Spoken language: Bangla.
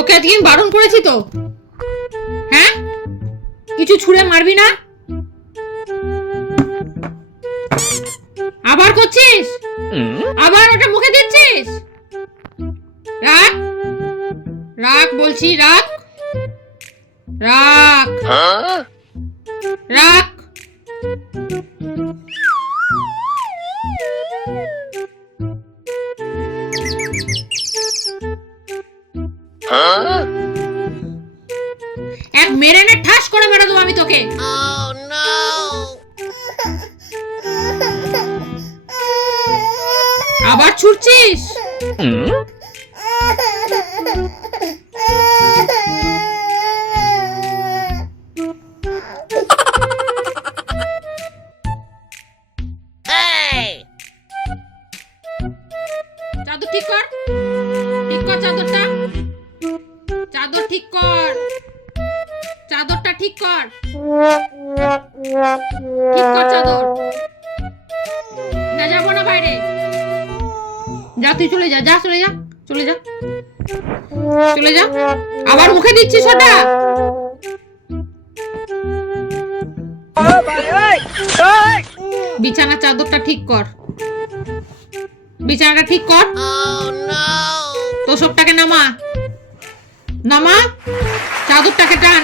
তোকে আজকে আমি বারণ করেছি তো, হ্যাঁ? কিছু ছুঁড়ে মারবি না। আবার করছিস, আবার ওটা মুখে দিচ্ছিস। রাখ রাখ বলছি, রাখ রাখ রাখ। এক মেরে না ঠাস করে মেরে দেবো আমি তোকে। আবার ছুটছিস। চাদর ঠিক কর, ঠিক কর চাদরটা, চাদর ঠিক কর, চাদরটা ঠিক কর, ঠিক কর চাদর। না যাবো না বাইরে, যা তুই চলে যা, যা চলে যা, চলে যা, চলে যা। আবার মুখে দিচ্ছিস ওটা। বিছানার চাদরটা ঠিক কর, বিছানাটা ঠিক কর। তোষকটাকে নামা, নামা, চাদরটাকে টান।